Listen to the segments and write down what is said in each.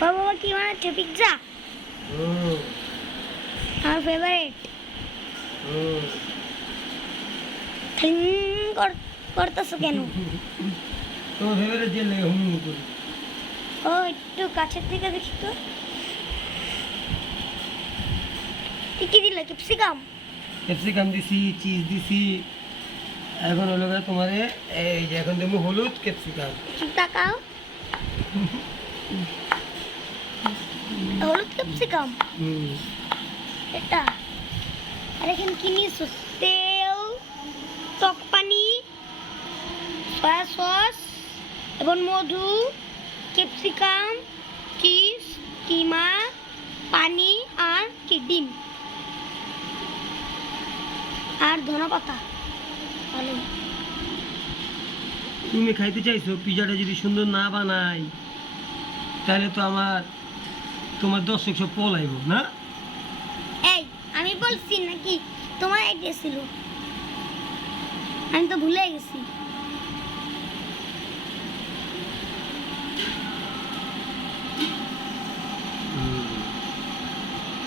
বাবা কি বানাচ্ছে পিৎজা? আমার ফেভারিট। করতেছো কেন? তোমার ফেভারিট যে লাগে হুম করি। ও একটু কাছের থেকে দেখি তো। কি দিলে? ক্যাপসিকাম দিছি, চিজ দিছি। এখন হলো তোমার এই যে এখন দেবো হলুদ ক্যাপসিকাম। তাকাও। হলুদ ক্যাপসিকাম এটা। আর এখানে কি নিয়েছো? তেল, টক পানি, সয়া সস এবং মধু, ক্যাপসিকাম, চিজ, কিমা, পানি আর কি ডিম আর ধনেপাতা। ভালো। তুমি খাইতে চাইছো পিজাটা যদি সুন্দর না বানাই তাহলে তো তোমার দর্শক সব পলাইব না। এই আমি বলছি নাকি তোমার আইডিয়া ছিল? আমি তো ভুলে গেছি।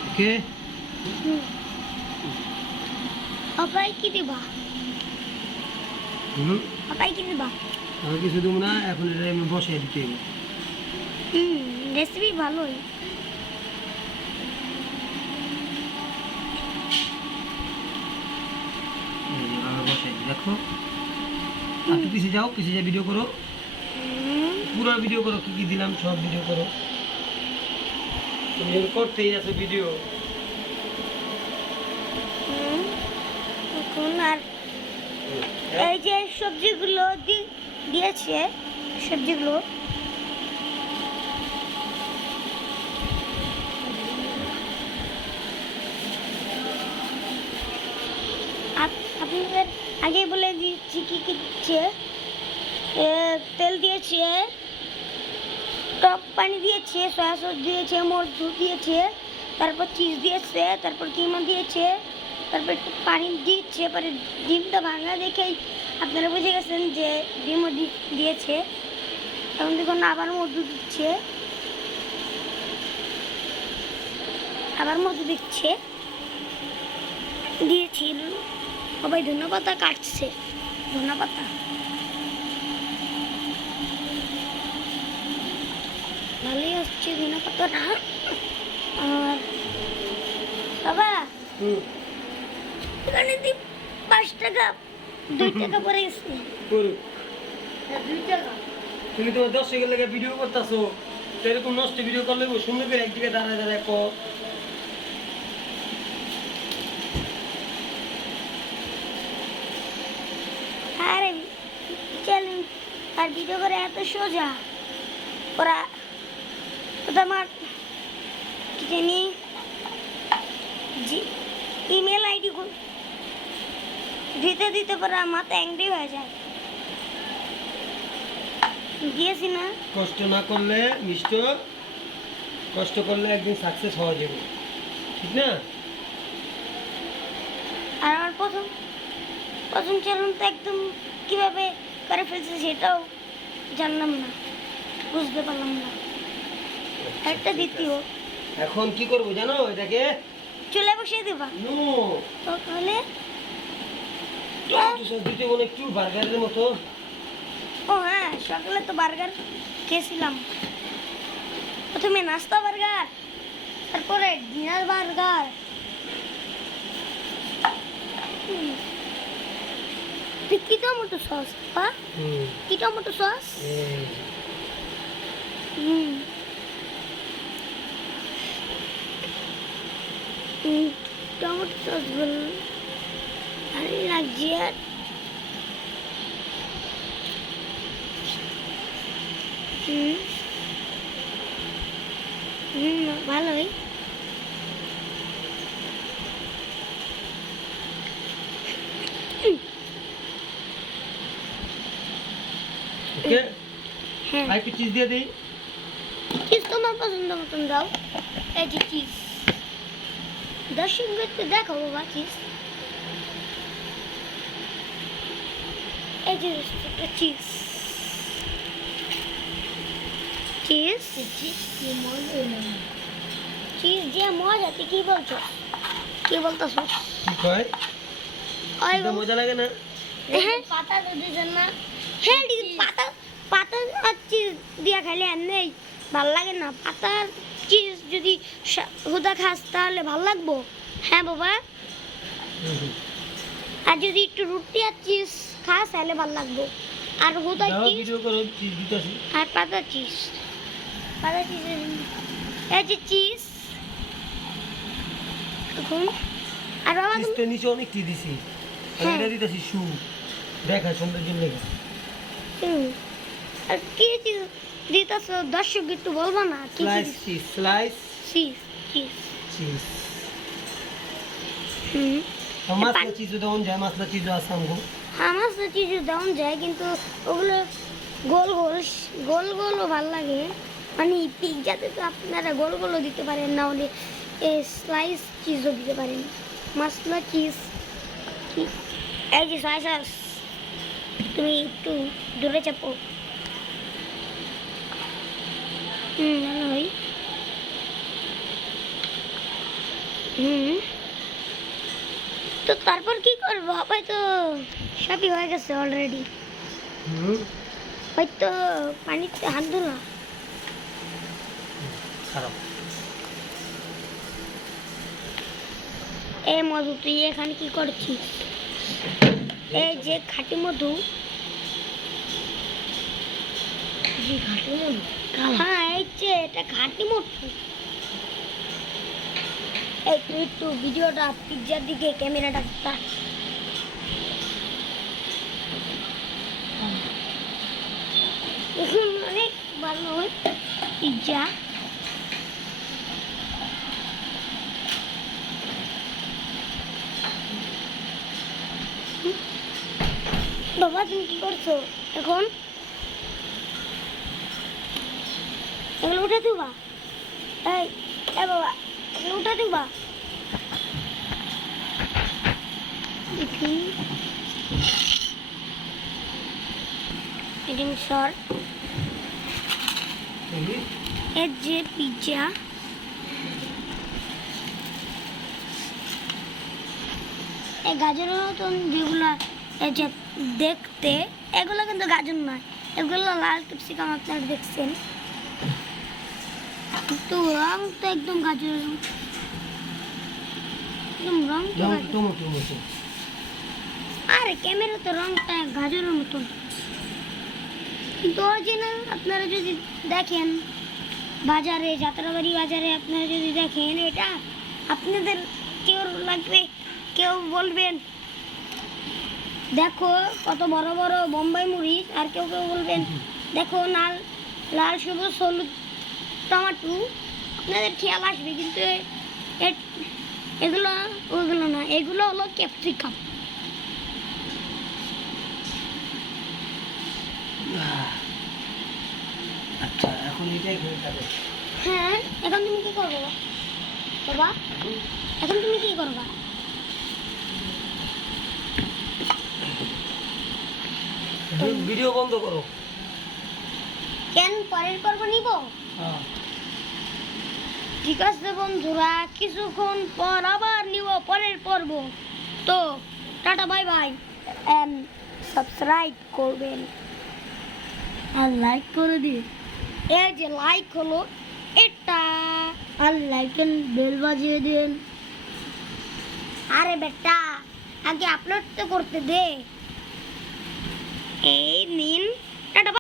ওকে পাপাই কি দিবা? পাপাই কি দিবা? আমি কিছু দেবো না, এখন এটা আমি বসাই দিতে হবে। রেসিপি ভালোই। বসাই দিই, দেখো একটু পিছিয়ে যাও, পিছিয়ে যা, ভিডিও করো, পুরো ভিডিও করো, কি কি দিলাম সব ভিডিও করো। তুমি করতেই আছে ভিডিও। এখন আর এই যে সবজিগুলো দিয়েছে, সবজিগুলো আপনাদের আগে বলে দিচ্ছি কি কি দিচ্ছে। তেল দিয়েছে, টক পানি দিয়েছে, সয়া সস দিয়েছে, মধু দিয়েছে, তারপর চিজ দিয়েছে, তারপর কিমা দিয়েছে, তারপর একটু পানি দিচ্ছে। পরে ডিমটা ভাঙা দেখেই আপনারা বুঝে গেছেন যে ডিমও দিয়েছে। এখন দেখুন আবার মধু দিচ্ছে, আবার মধু দিচ্ছে, দিয়েছিল। সবাই ধনেপাতা কাটছে, ধনেপাতা ভালোই হচ্ছে ধনেপাতাটা। আর বাবা এখানে 5 টাকা 2 টাকা পরে গেছে। তুমি তোমার দর্শকের লেগে ভিডিও করতেছো, এরকম নষ্ট ভিডিও করলে সুন্দর করে একদিকে দাঁড়ায় দাঁড়ায় কো। আরে চ্যালেঞ্জ আর ভিডিও করে এত সোজা। ওরা আমার কি জানি ইমেল আইডি দিতে দিতে পরে আমার তো অ্যাংরি হয়ে যায়। দিয়েছি না। কষ্ট না করলে মিষ্ট, কষ্ট করলে একদিন সাকসেস হওয়া যাবে, ঠিক না? আর আমার প্রথম চ্যালেঞ্জ তো একদম কিভাবে করে ফেলছে সেটাও জানলাম না, বুঝতে পারলাম না। একটা দ্বিতীয় এখন কি করব জানো? এটাকে চুলে বসিয়ে দেবা। নো তাহলে দিতে বলে একটু বার্গারের মতো। ও হ্যাঁ, সকালে তো বার্গার খেয়েছিলাম। প্রথমে নাস্তা বার্গার, তারপরে ডিনার বার্গার। কি টমেটো সস পা? কি টমেটো সস? টমেটো সস ভালো লাগছে। আর ভালোই। ওকে হ্যাঁ, আর একটু চিজ দিয়ে দেই। চিজ তোমার পছন্দ মতন দাও। এই যে চিজ, দর্শকদেরকে দেখো বাবা চিজ। এই যে চিজ, চিজ চিজ যে মজা তুই কি বলছো কি বলতেছো কি কয় ওই এটা মজা লাগে না হ্যাঁ পাতা যদি না হ্যাঁ পাতা পাতা আর চিজ দিয়া খাইলে এমনি ভাল লাগে না পাতার চিজ যদি হুদা খাস তাহলে ভাল লাগবো হ্যাঁ বাবা আর যদি একটু রুটি আর চিজ খাস তাহলে ভাল লাগবো আর হুদা যাও চিজ ভিডিও করো চিজ দিতেছি আর পাতা চিজ এই যে চিজ এখন আর বাবা তুমি- চিজটা নিচে অনেক কি দিছি হ্যাঁ। এটা দিতেছি শু দেখা সৌন্দর্যের লেগে হুম, আর কি চিজ দিতেছ দর্শক একটু বলবো না কি slice cheese slice cheese cheese cheese হুম মাছলা চিজ দেওয়া যায় মাছলা চিজ আছে আমগো আমার তো চিজ দেওয়া যায় কিন্তু ওগুলো গোল গোল গোল গোলও ভালো লাগে মানে পিৎজাতে তো আপনারা গোল গোলও দিতে পারেন না হলে স্লাইস চিজও দিতে পারেন মশলা চিজ কি এই যে সয়া সস তুমি একটু দূরে চাপো ভালো হয় তো তারপর কি করবো হয়তো সবই হয়ে গেছে অলরেডি হয়তো পানিতে হাত ধুলা খারাপ এই মধু তুই এখানে কি করছিস এই যে খাঁটি মধু হ্যাঁ এই যে এটা খাঁটি মধু এই তুই একটু ভিডিওটা পিৎজার দিকে ক্যামেরাটা তাক। এখন অনেক ভালো হয় পিৎজা বাবা তুমি কি করছো এখন এগুলো উঠে দিবা এই বাবা এগুলো উঠে দিবা দেখি এডিম শর্ট এর যে পিৎজা এই গাজরের মতন যেগুলো এই যে দেখতে এগুলো কিন্তু গাজর নয় এগুলো লাল ক্যাপসিকাম আপনারা দেখছেন কিন্তু রং তো একদম গাজরের একদম রং তো গাজর। টমেটোর মতো আরে ক্যামেরা তো রংটা গাজরের মতন কিন্তু অরিজিনাল আপনারা যদি দেখেন বাজারে যাত্রাবাড়ি বাজারে আপনারা যদি দেখেন এটা আপনাদের কেউ লাগবে কেউ বলবেন দেখো কত বড় বড় বোম্বাই মরিচ আর কেউ কেউ বলবেন দেখো লাল লাল সবুজ হলুদ টমাটো আপনাদের খেয়াল আসবে কিন্তু এগুলো ওগুলো না এগুলো হলো ক্যাপসিকাম আচ্ছা এখন এটাই হয়ে যাবে হ্যাঁ এখন তুমি কি করবে বাবা এখন তুমি কি করবা ভিডিও বন্ধ করো কেন পরের পর্ব নিব হ্যাঁ ঠিক আছে বন্ধুরা কিছুক্ষণ পর আবার নিব পরের পর্ব তো টাটা বাই বাই সাবস্ক্রাইব করবেন আর লাইক করে দিন এই যে লাইক হলো এটা আর লাইক বেল বাজিয়ে দিন আরে বেটা আগে আপলোড তো করতে দে এই নিন